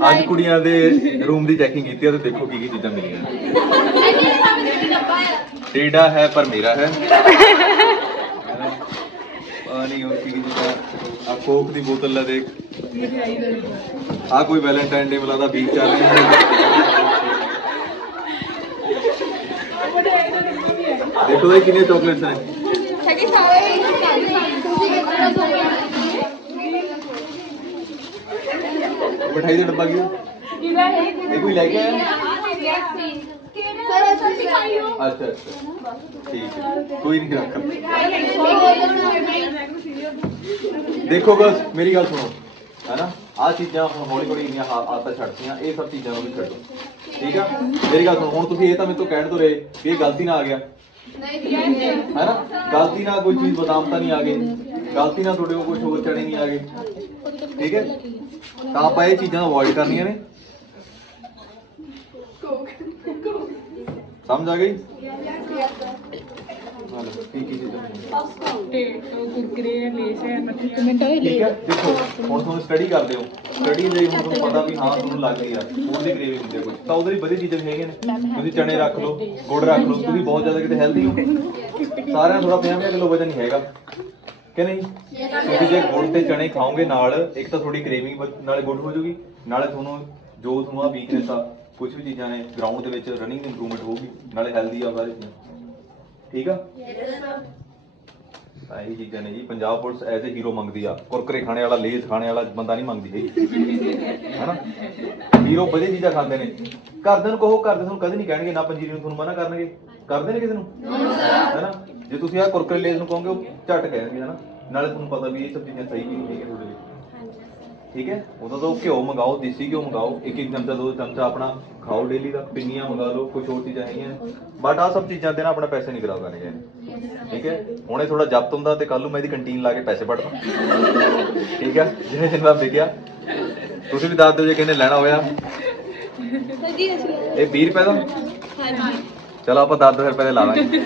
ਅੱਜ ਕੁੜੀਆਂ ਦੇ ਰੂਮ ਦੀ ਚੈਕਿੰਗ ਕੀਤੀ ਆ ਤੇ ਦੇਖੋ ਕੀ ਕੀ ਚੀਜ਼ਾਂ ਮਿਲੀਆਂ। ਟੇਡਾ ਹੈ ਪਰ ਮੇਰਾ ਹੈ। ਨਹੀਂ ਹੋਰ ਕੀ ਕੀ ਚੀਜ਼ਾਂ। ਆ ਕੋਕ ਦੀ ਬੋਤਲ ਲੈ ਦੇਖ। ਆ ਕੋਈ ਵੈਲੈਂਟਾਈਨ ਡੇ ਮਿਲਾ ਦਾ ਵੀਕ ਚੱਲ ਰਿਹਾ ਦੇਖੋ ਇਹ ਕਿੰਨੇ ਚਾਕਲੇਟਸ ਨੇ। ਮਿਠਾਈ ਦਾ ਡੱਬਾ ਕਿਉਂ? ਇਹ ਕੋਈ ਲੈ ਕੇ ਆਇਆ? ਅੱਛਾ ਅੱਛਾ। ਠੀਕ ਹੈ। ਕੋਈ ਨਹੀਂ ਰੱਖ। ਦੇਖੋ ਬਸ ਮੇਰੀ ਗੱਲ ਸੁਣੋ। ਹੈਨਾ? ਆ ਚੀਜ਼ਾਂ ਹੁਣ ਹੌਲੀ ਹੌਲੀ ਇੰਨੀਆਂ ਆ- ਆਦਤਾਂ ਛੱਡਤੀਆਂ ਇਹ ਸਭ ਚੀਜ਼ਾਂ ਨੂੰ ਵੀ ਛੱਡੋ। ਠੀਕ ਆ? ਮੇਰੀ ਗੱਲ ਸੁਣੋ ਹੁਣ ਤੁਸੀਂ ਇਹ ਤਾਂ ਮੇਰੇ ਤੋਂ ਕਹਿਣ ਤੋਂ ਰਹੇ ਕਿ ਇਹ ਗਲਤੀ ਨਾ ਆ ਗਿਆ। ਹੈਨਾ? ਗਲਤੀ ਨਾਲ ਕੋਈ ਚੀਜ਼ ਬਦਾਮ ਤਾਂ ਨਹੀਂ ਆ ਗਈ। ਗਲਤੀ ਨਾਲ ਤੁਹਾਡੇ ਕੋਲ ਕੁਝ ਹੋਰ ਚਣੇ ਨਹੀਂ ਆ ਗਏ। ਠੀਕ ਹੈ? ਤਾਂ ਆਪਾਂ ਇਹ ਚੀਜ਼ਾਂ ਅਵੋਇਡ ਕਰਨੀਆਂ ਨੇ। ਸਮਝ ਆ ਗਈ? ਹਾਲੋ ਕੀ ਕੀ ਚੀਜ਼ਾਂ ਹੋਣਗੀਆਂ? ਠੀਕ ਹੈ, ਦੇਖੋ, ਹੁਣ ਤੁਹਾਨੂੰ ਸਟੱਡੀ ਕਰਦੇ ਹੋ। ਸਟੱਡੀ ਲਈ ਹੁਣ ਤੁਹਾਨੂੰ ਪਤਾ ਵੀ ਹਾਂ ਤੁਹਾਨੂੰ ਲੱਗ ਰਹੀ ਆ ਫੂਡ ਦੀ ਕ੍ਰੇਵਿੰਗ ਹੁੰਦੀ ਹੈ ਕੁਝ ਤਾਂ ਉਹਦੇ ਲਈ ਵਧੀਆ ਚੀਜ਼ਾਂ ਵੀ ਹੈਗੀਆਂ ਨੇ। ਤੁਸੀਂ ਚਣੇ ਰੱਖ ਲਓ, ਗੁੜ ਰੱਖ ਲਓ, ਤੁਸੀਂ ਬਹੁਤ ਜ਼ਿਆਦਾ ਕਿਤੇ ਹੈਲਦੀ ਹੋ। ਸਾਰਿਆਂ ਥੋੜਾ 50 ਕਿਲੋ ਵਜਨ ਹੀ ਹੈਗਾ। ਕਿ ਨਹੀਂ? ਤੁਸੀਂ ਜੇ ਗੁੜ ਤੇ ਚਣੇ ਖਾਓਗੇ ਨਾਲ ਇੱਕ ਤਾਂ ਤੁਹਾਡੀ ਕ੍ਰੇਵਿੰਗ ਨਾਲੇ ਗੁੱਡ ਹੋ ਜਾਊਗੀ ਨਾਲੇ ਤੁਹਾਨੂੰ ਜੋ ਤੁਹਾਨੂੰ ਆ ਵੀਕਨੈਸ ਆ ਕੁਝ ਵੀ ਚੀਜ਼ਾਂ ਨੇ ਗਰਾਊਂਡ ਦੇ ਵਿੱਚ ਰਨਿੰਗ ਇੰਪਰੂਵਮੈਂਟ ਹੋਊਗੀ ਨਾਲੇ ਹੈਲਦੀ ਆ ਚੀਜ਼ਾਂ ਠੀਕ ਆ? ਇਹ ਚੀਜ਼ਾਂ ਨੇ ਜੀ। Punjab police as a hero ਮੰਗਦੀ ਆ। ਕੁਰਕਰੇ ਖਾਣੇ ਵਾਲਾ ਲੇਜ਼ ਖਾਣੇ ਵਾਲਾ ਬੰਦਾ ਨਹੀਂ ਮੰਗਦੀ ਹੈਗੀ ਹੈਨਾ? ਹੀਰੋ ਵਧੀਆ ਚੀਜ਼ਾਂ ਖਾਂਦੇ ਨੇ। ਘਰਦਿਆਂ ਨੂੰ ਕਹੋ ਘਰਦੇ ਤੁਹਾਨੂੰ ਕਦੇ ਨਹੀਂ ਕਹਿਣਗੇ ਨਾ ਪੰਜੀਰੀ ਨੂੰ ਤੁਹਾਨੂੰ ਮਨਾ ਕਰਨਗੇ। ਕਰਦੇ ਨੇ ਕਿਸੇ ਨੂੰ? ਹੈਨਾ? ਜੇ ਤੁਸੀਂ ਆ ਕੁਰਕਰੇ ਲੇਜ਼ ਨੂੰ ਕਹੋਗੇ ਉਹ ਝਟ ਕਹਿਣਗੇ ਹੈਨਾ? ਨਾਲੇ ਤੁਹਾਨੂੰ ਪਤਾ ਵੀ ਇਹ ਸਭ ਚੀਜ਼ਾਂ ਸਹੀ ਵੀ ਨਹੀਂ ਹੈਗੀਆਂ ਤੁਹਾਡੇ ਲਈ ਠੀਕ ਹੈ? ਉਹਦਾ ਤੋਂ ਘਿਓ ਮੰਗਾਓ ਦੇਸੀ ਘਿਓ ਮੰਗਾਓ ਇੱਕ ਇੱਕ ਚਮਚਾ ਦੋ ਚਮਚਾ ਆਪਣਾ ਖਾਓ ਡੇਲੀ ਦਾ ਪਿੰਨੀਆਂ ਮੰਗਾ ਲਓ ਕੁਝ ਹੋਰ ਚੀਜ਼ਾਂ ਹੈਗੀਆਂ। ਬਟ ਆ ਸਭ ਚੀਜ਼ਾਂ ਤੇ ਨਾ ਆਪਣਾ ਪੈਸੇ ਨਹੀਂ ਖਰਾਬ ਕਰਨੇ ਚਾਹੀਦੇ। ਠੀਕ ਹੈ? ਹੁਣੇ ਥੋੜਾ ਜ਼ਬਤ ਹੁੰਦਾ ਤੇ ਕੱਲ ਨੂੰ ਮੈਂ ਇਹਦੀ ਕੰਟੀਨ ਲਾ ਕੇ ਪੈਸੇ ਪੜਦਾ ਠੀਕ ਹੈ? ਜਿਹਨੇ ਜਿੰਨਾ ਵਿਕਿਆ। ਤੁਸੀਂ ਵੀ ਦੱਸ ਦਿਓ ਜੇ ਕਿਹਨੇ ਲੈਣਾ ਹੋਇਆ। ਇਹ 20 ਰੁਪਏ ਦਾ? ਚਲੋ ਆਪਾਂ 10 ਰੁਪਏ ਦੇ ਲਾ ਦਾਂਗੇ